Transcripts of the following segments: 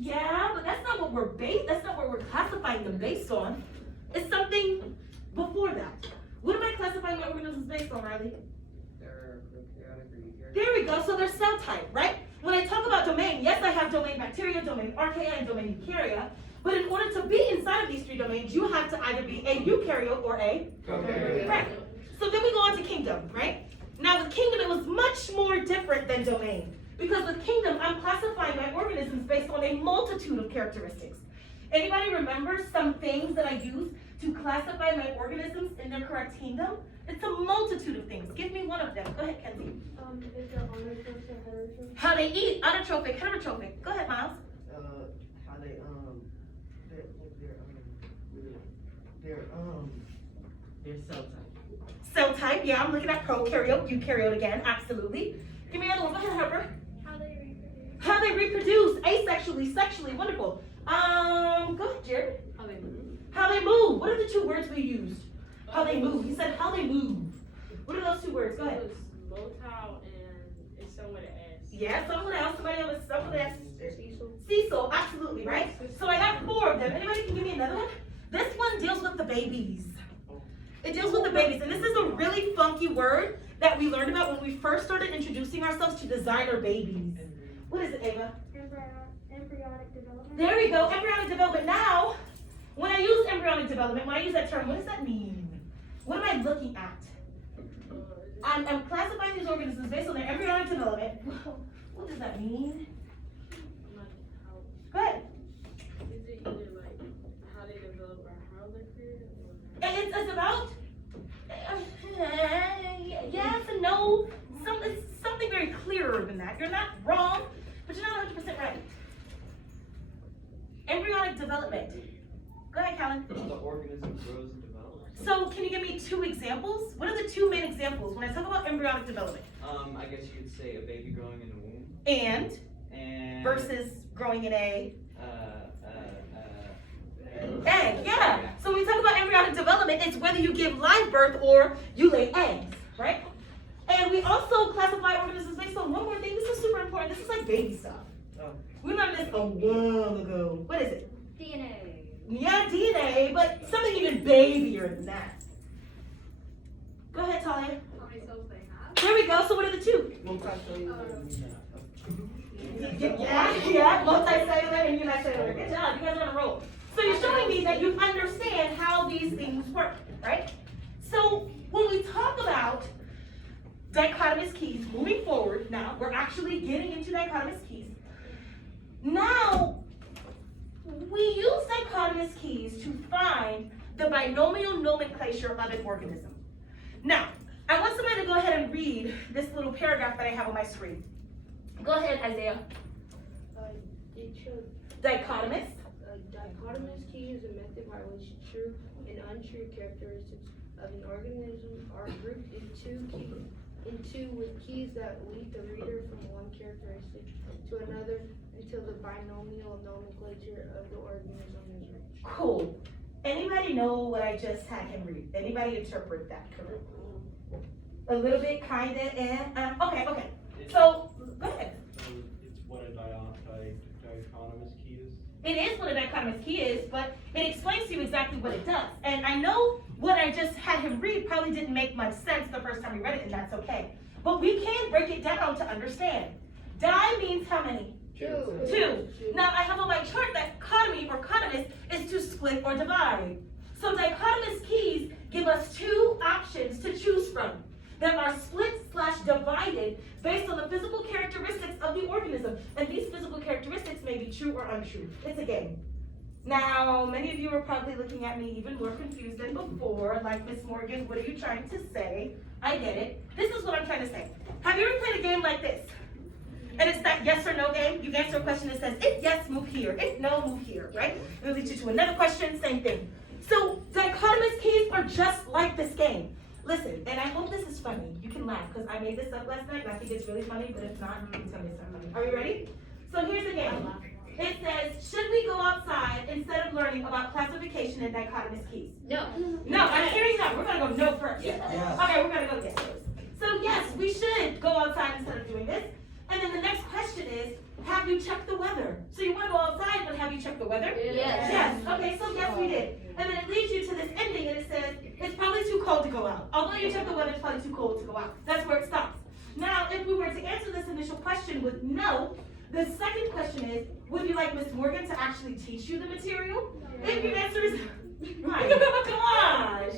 Yeah, but that's not what that's not what we're classifying them based on. It's something before that. What am I classifying my organisms based on, Riley? They're prokaryotic or eukaryotic. There we go, so they're cell type, right? When I talk about domain, yes, I have domain bacteria, domain archaea, and domain eukarya, but in order to be inside of these three domains, you have to either be a eukaryote or a Okay. right. So then we go on to kingdom, right? Now with kingdom, it was much more different than domain. Because with kingdom, I'm classifying my organisms based on a multitude of characteristics. Anybody remember some things that I use to classify my organisms in their correct kingdom? It's a multitude of things. Give me one of them. Go ahead, Kenzie. Is it autotrophic or heterotrophic? How they eat, autotrophic, heterotrophic. Go ahead, Miles. How they their cell type. Cell type, yeah, I'm looking at prokaryote, eukaryote again, absolutely. Give me another one. Go ahead, Harper. How they reproduce? How they reproduce, asexually, sexually, wonderful. Go ahead, Jared. How they move. How they move. What are the two words we used? How they move. He said how they move. What are those two words? Go ahead. It was motile and it's somewhere to ask. Yeah, someone else. Somebody else. Someone else. Cecil. Cecil, absolutely, right? So I got 4 of them. Anybody can give me another one? This one deals with the babies. It deals with the babies, and this is a really funky word that we learned about when we first started introducing ourselves to designer babies. What is it, Ava? Embryonic development. There we go, embryonic development. Now, when I use embryonic development, when I use that term, what does that mean? What am I looking at? I'm classifying these organisms based on their embryonic development. What does that mean? Go ahead. Is it either like how they develop or how they're created? It's about yes and no. It's something very clearer than that. You're not wrong, but you're not 100% right. Embryonic development. Go ahead, Callan. The organism grows and develops. So can you give me 2 examples? What are the 2 main examples when I talk about embryonic development? I guess you could say a baby growing in the womb. And versus growing in a Egg. egg, yeah. So when we talk about embryonic development, it's whether you give live birth or you lay eggs, right? And we also classify organisms based on one more thing. This is super important. This is like baby stuff. Oh. We learned this a while ago. What is it? DNA. Yeah, DNA, but something even babier than that. Go ahead, Talia. How many cells they have? There we go. So what are the 2? Yeah, multicellular and unicellular. Good job. You guys are on a roll. So you're showing me that you understand how these things work, right? So when we talk about dichotomous keys moving forward, now we're actually getting into dichotomous keys. Now, we use dichotomous keys to find the binomial nomenclature of an organism. Now, I want somebody to go ahead and read this little paragraph that I have on my screen. Go ahead, Isaiah. Dichotomous. Dichotomous key is a method by which true and untrue characteristics of an organism are grouped into with keys that lead the reader from one characteristic to another until the binomial nomenclature of the organism is reached. Cool. Anybody know what I just had him read? Anybody interpret that correctly? A little bit, kinda, and okay. So go ahead. So it's what a dichotomous key is? It is what a dichotomous key is, but it explains to you exactly what it does. And I know what I just had him read probably didn't make much sense the first time we read it, and that's okay. But we can break it down to understand. Di means how many? 2. Now I have on my chart that dichotomy or cotomous is to split or divide. So dichotomous keys give us 2 options to choose from that are split/divided based on the physical characteristics of the organism. And these physical characteristics may be true or untrue. It's a game. Now, many of you are probably looking at me even more confused than before, like, Miss Morgan, what are you trying to say? I get it. This is what I'm trying to say. Have you ever played a game like this? And it's that yes or no game. You answer a question that says, if yes, move here. If no, move here, right? It'll lead you to another question, same thing. So dichotomous keys are just like this game. Listen, and I hope this is funny. You can laugh, because I made this up last night, and I think it's really funny, but if not, you can tell me it's not funny. Are you ready? So here's the game. It says, should we go outside instead of learning about classification and dichotomous keys? No. No, I'm hearing no. We're going to go no first. Yeah. Okay, we're going to go yes first. So yes, we should go outside instead of doing this. And then the next question is, have you checked the weather? So you want to go outside weather? Yes. Yes, okay, so yes, we did. And then it leads you to this ending and it says, it's probably too cold to go out. Although you check the weather, it's probably too cold to go out. That's where it stops. Now, if we were to answer this initial question with no, the second question is, would you like Miss Morgan to actually teach you the material? If your answer is, my gosh.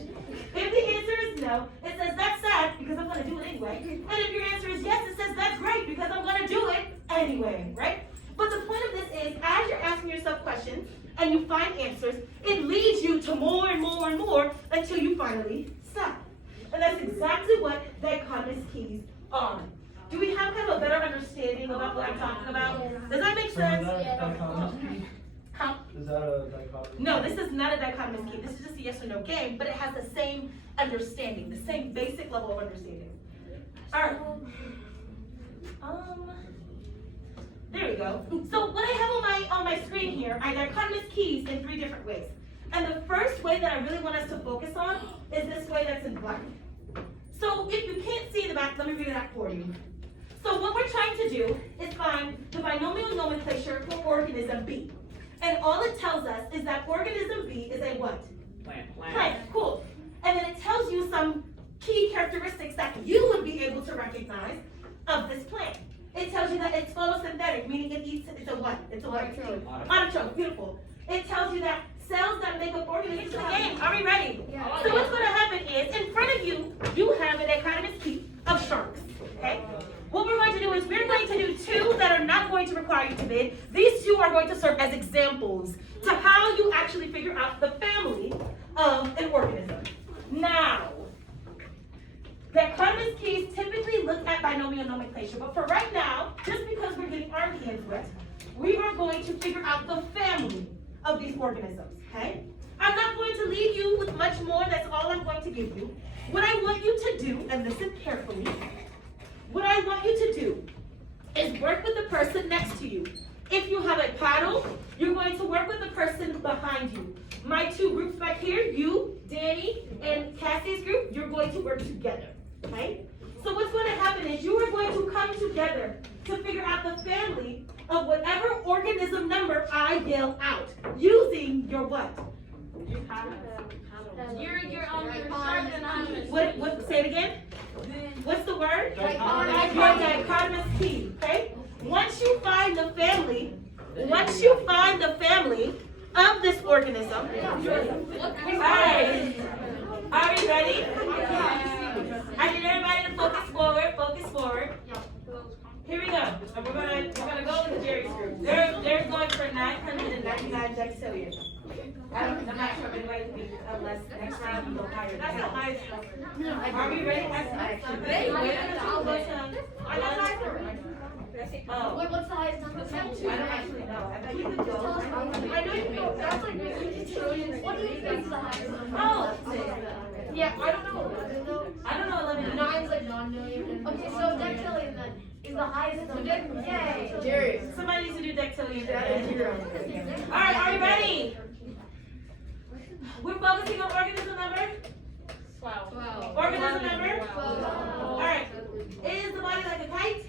If the answer is no, it says that's sad because I'm gonna do it anyway. And if your answer is yes, it says that's great because I'm gonna do it anyway, right? But the point of this is, as you're asking yourself questions and you find answers, it leads you to more and more and more until you finally stop. And that's exactly what dichotomous keys are. Do we have kind of a better understanding about what I'm talking about? Does that make sense? So is that a dichotomous key? Huh? Is that a dichotomous? No, this is not a dichotomous key. This is just a yes or no game, but it has the same understanding, the same basic level of understanding. All right. There we go. So what I have on my screen here are dichotomous keys in 3 different ways. And the first way that I really want us to focus on is this way that's in black. So if you can't see the back, let me read it out for you. So what we're trying to do is find the binomial nomenclature for organism B. And all it tells us is that organism B is a what? Plant, cool. And then it tells you some key characteristics that you would be able to recognize of this plant. It tells you that it's photosynthetic, meaning it's a what? It's a what? Autotroph, beautiful. It tells you that cells that make up organisms. The game, are we ready? Yeah. So what's going to happen is, in front of you, you have a dichotomous key of sharks, okay? What we're going to do is we're going to do 2 that are not going to require you to bid. These 2 are going to serve as examples to how you actually figure out the family of an organism. Now, dichotomous keys typically look at binomial nomenclature, but for right now, just because we're getting our hands wet, we are going to figure out the family of these organisms, okay? I'm not going to leave you with much more, that's all I'm going to give you. What I want you to do, and listen carefully, what I want you to do is work with the person next to you. If you have a paddle, you're going to work with the person behind you. My 2 groups back here, you, Danny, and Cassie's group, you're going to work together, okay? So what's going to happen is you are going to come together to figure out the family of whatever organism number I yell out, using your what? You're sharp anonymous. What, say it again? What's the word? Dichotomous. Your dichotomous key, okay? Once you find the family of this organism, alright, are we ready? I need everybody to focus forward. Here we go. And we're gonna go with Jerry's group. They're going for 999 decillion. I'm not sure if anybody can be unless next round you go higher. That's the highest number. Are we ready? Oh. Wait, what's the highest number? I don't actually know. I bet you could go. I know you can go. That's like trillions. What do you think is the highest number? Oh, Yeah, I don't know. I don't know 11. Nine's like non-million. Okay, so decillion then is the highest number. Yay. Jerry. Somebody needs to do decillion. That is zero. Alright, are we ready? We're focusing on organism number? 12. Organism number? 12. Alright. Is the body like a kite?